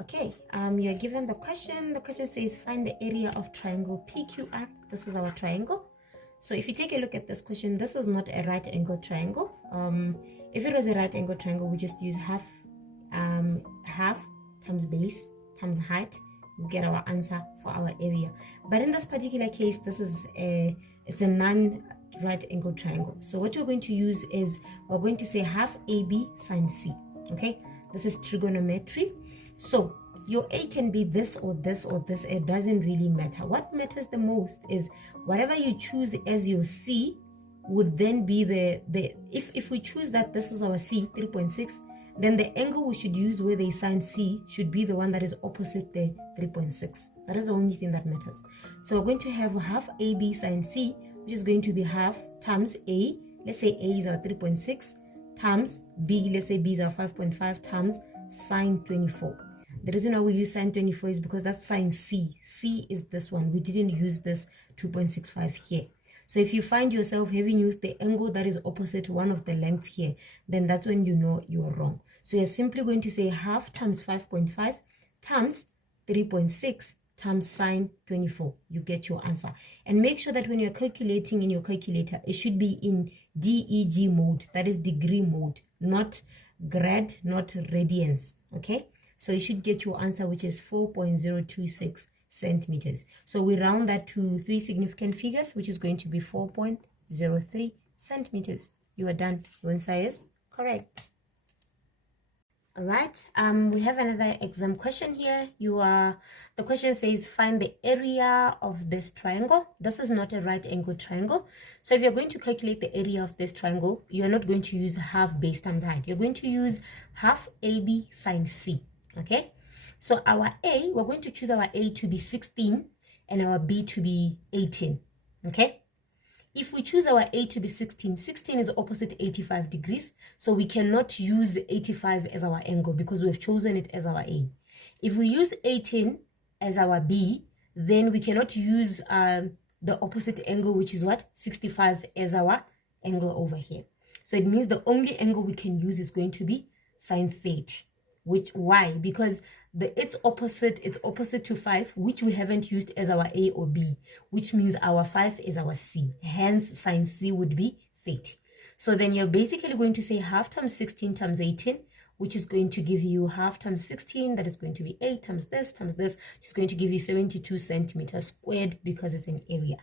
Okay, you're given the question. The question says find the area of triangle PQR. This is our triangle. So if you take a look at this question, this is not a right angle triangle. If it was a right angle triangle, we just use half times base times height. We get our answer for our area. But in this particular case, it's a non-right angle triangle. So what we're going to use is we're going to say half AB sine C. Okay, this is trigonometry. So your A can be this or this or this. It doesn't really matter. What matters the most is whatever you choose as your C would then be if we choose that this is our C, 3.6, then the angle we should use where they sine C should be the one that is opposite the 3.6. That is the only thing that matters. So we're going to have half AB sine C, which is going to be half times A. Let's say A is our 3.6 times B. Let's say B is our 5.5 times sine 24. The reason why we use sine 24 is because that's sine C. C is this one. We didn't use this 2.65 here. So if you find yourself having used the angle that is opposite one of the lengths here, then that's when you know you are wrong. So you're simply going to say half times 5.5 times 3.6 times sine 24. You get your answer. And make sure that when you're calculating in your calculator, it should be in DEG mode. That is degree mode, not grad, not radians. Okay? So you should get your answer, which is 4.026 centimeters. So we round that to 3 significant figures, which is going to be 4.03 centimeters. You are done. Your answer is correct. All right. We have another exam question here. The question says find the area of this triangle. This is not a right angle triangle. So if you're going to calculate the area of this triangle, you're not going to use half base times height. You're going to use half AB sine C. Okay. So our A, we're going to choose our A to be 16 and our B to be 18. Okay. If we choose our A to be 16, 16 is opposite 85 degrees. So we cannot use 85 as our angle because we've chosen it as our A. If we use 18 as our B, then we cannot use the opposite angle, which is what? 65 as our angle over here. So it means the only angle we can use is going to be sine 30. Why? Because it's opposite to 5, which we haven't used as our A or B, which means our 5 is our C. Hence, sine C would be 30. So then you're basically going to say half times 16 times 18, which is going to give you half times 16, that is going to be 8 times this, which is going to give you 72 centimeters squared because it's an area.